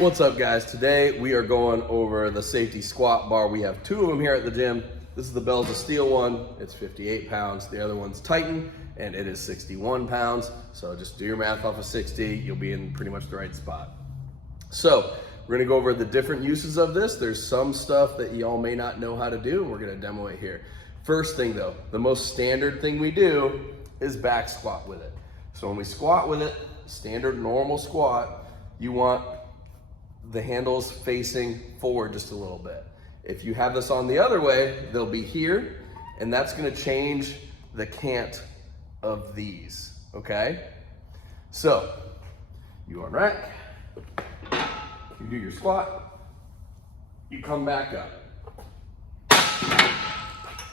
What's up, guys? Today we are going over the safety squat bar. We have two of them here at the gym. This is the Zercher Steel one. It's 58 pounds. The other one's Titan, and it is 61 pounds. So just do your math off of 60. You'll be in pretty much the right spot. So we're gonna go over the different uses of this. There's some stuff that y'all may not know how to do, and we're gonna demo it here. First thing though, the most standard thing we do is back squat with it. So when we squat with it, standard normal squat, you want the handles facing forward just a little bit. If you have this on the other way, they'll be here, and that's gonna change the cant of these, okay? So, you unrack, you do your squat, you come back up.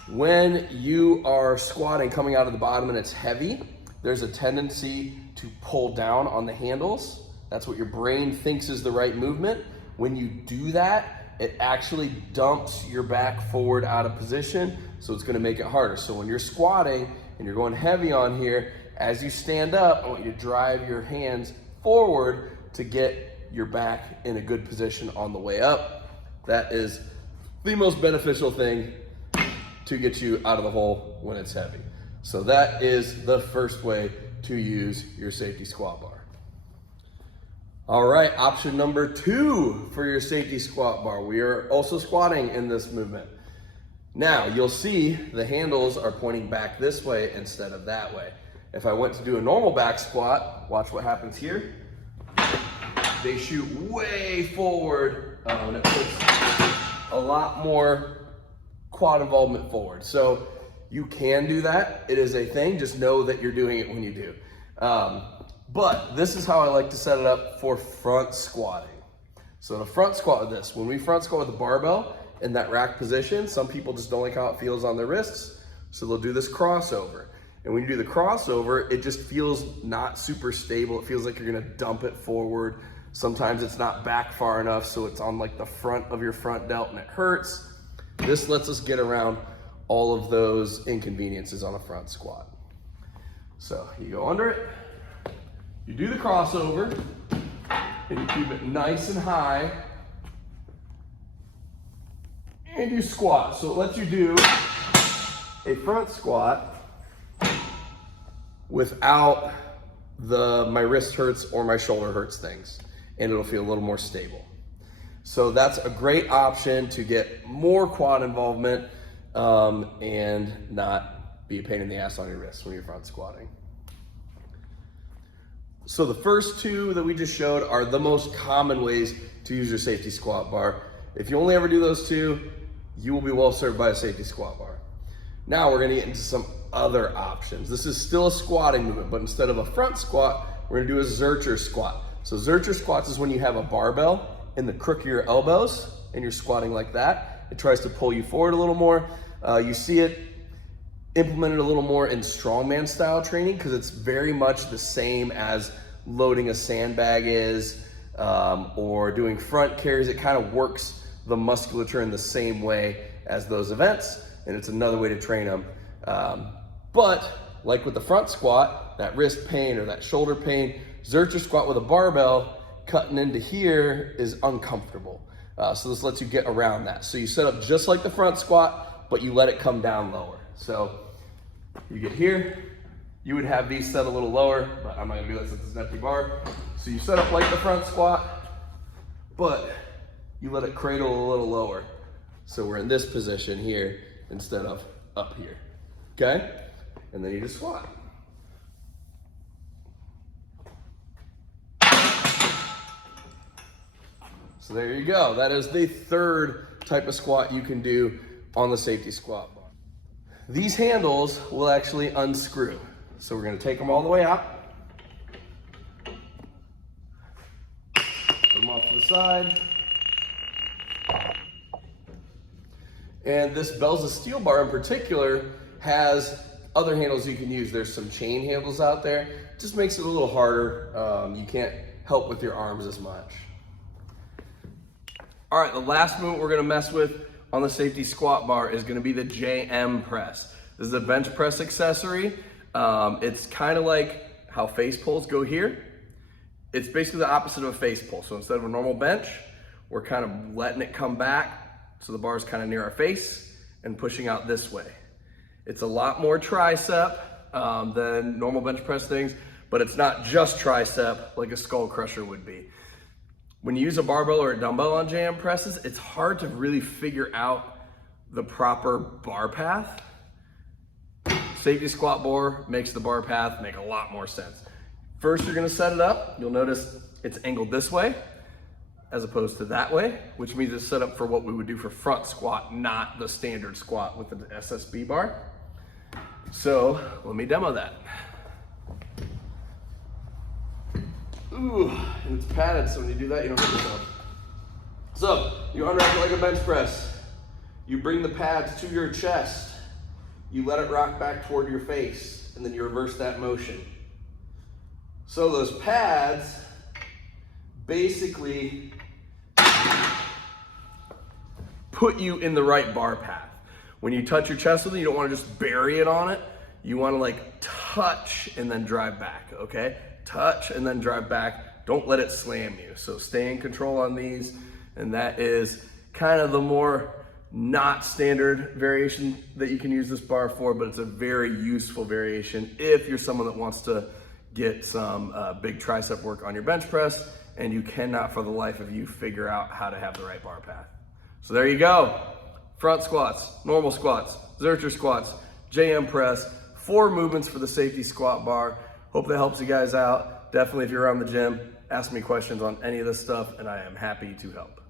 When you are squatting coming out of the bottom and it's heavy, there's a tendency to pull down on the handles. That's what your brain thinks is the right movement. When you do that, it actually dumps your back forward out of position, so it's gonna make it harder. So when you're squatting and you're going heavy on here, as you stand up, I want you to drive your hands forward to get your back in a good position on the way up. That is the most beneficial thing to get you out of the hole when it's heavy. So that is the first way to use your safety squat bar. All right, option number 2 for your safety squat bar. We are also squatting in this movement. Now, you'll see the handles are pointing back this way instead of that way. If I went to do a normal back squat, watch what happens here. They shoot way forward, and it puts a lot more quad involvement forward. So you can do that. It is a thing. Just know that you're doing it when you do. But this is how I like to set it up for front squatting. So the front squat with this, when we front squat with the barbell in that rack position, some people just don't like how it feels on their wrists, so they'll do this crossover. And when you do the crossover, it just feels not super stable. It feels like you're gonna dump it forward. Sometimes it's not back far enough, so it's on like the front of your front delt and it hurts. This lets us get around all of those inconveniences on a front squat. So you go under it, you do the crossover, and you keep it nice and high, and you squat. So it lets you do a front squat without my wrist hurts or my shoulder hurts things, and it'll feel a little more stable. So that's a great option to get more quad involvement and not be a pain in the ass on your wrist when you're front squatting. So the first two that we just showed are the most common ways to use your safety squat bar. If you only ever do those two, you will be well served by a safety squat bar. Now we're gonna get into some other options. This is still a squatting movement, but instead of a front squat, we're gonna do a Zercher squat. So Zercher squats is when you have a barbell in the crook of your elbows and you're squatting like that. It tries to pull you forward a little more. You see it implemented a little more in strongman style training because it's very much the same as loading a sandbag is, or doing front carries. It kind of works the musculature in the same way as those events, and it's another way to train them. But like with the front squat, that wrist pain or that shoulder pain, Zercher squat with a barbell cutting into here is uncomfortable. So this lets you get around that. So you set up just like the front squat, but you let it come down lower. So you get here, you would have these set a little lower, but I'm not gonna do that since it's an empty bar. So you set up like the front squat, but you let it cradle a little lower. So we're in this position here instead of up here, okay? And then you just squat. So there you go. That is the third type of squat you can do on the safety squat bar. These handles will actually unscrew. So we're gonna take them all the way out. Put them off to the side. And this Zercher Steel bar in particular has other handles you can use. There's some chain handles out there. It just makes it a little harder. You can't help with your arms as much. All right, the last movement we're gonna mess with on the safety squat bar is gonna be the JM press. This is a bench press accessory. It's kind of like how face pulls go here. It's basically the opposite of a face pull. So instead of a normal bench, we're kind of letting it come back so the bar is kind of near our face and pushing out this way. It's a lot more tricep than normal bench press things, but it's not just tricep like a skull crusher would be. When you use a barbell or a dumbbell on JM presses, it's hard to really figure out the proper bar path. Safety squat bar makes the bar path make a lot more sense. First, you're gonna set it up. You'll notice it's angled this way as opposed to that way, which means it's set up for what we would do for front squat, not the standard squat with the SSB bar. So let me demo that. Ooh, and it's padded, so when you do that, you don't hit yourself. So you unwrap it like a bench press. You bring the pads to your chest. You let it rock back toward your face, and then you reverse that motion. So those pads basically put you in the right bar path. When you touch your chest with it, you don't want to just bury it on it. You want to like touch and then drive back, okay? Touch and then drive back. Don't let it slam you. So stay in control on these, and that is kind of the more not standard variation that you can use this bar for, but it's a very useful variation if you're someone that wants to get some big tricep work on your bench press and you cannot for the life of you figure out how to have the right bar path. So there you go. Front squats, normal squats, Zercher squats, JM press, 4 movements for the safety squat bar. Hope that helps you guys out. Definitely if you're around the gym, ask me questions on any of this stuff and I am happy to help.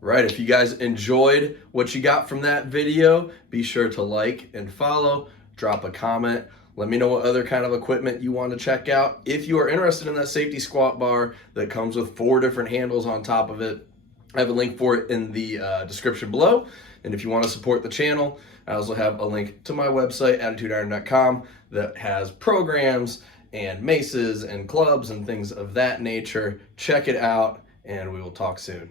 Right, if you guys enjoyed what you got from that video, be sure to like and follow, drop a comment. Let me know what other kind of equipment you want to check out. If you are interested in that safety squat bar that comes with 4 different handles on top of it, I have a link for it in the description below. And if you want to support the channel, I also have a link to my website, attitudeiron.com, that has programs and maces and clubs and things of that nature. Check it out, and we will talk soon.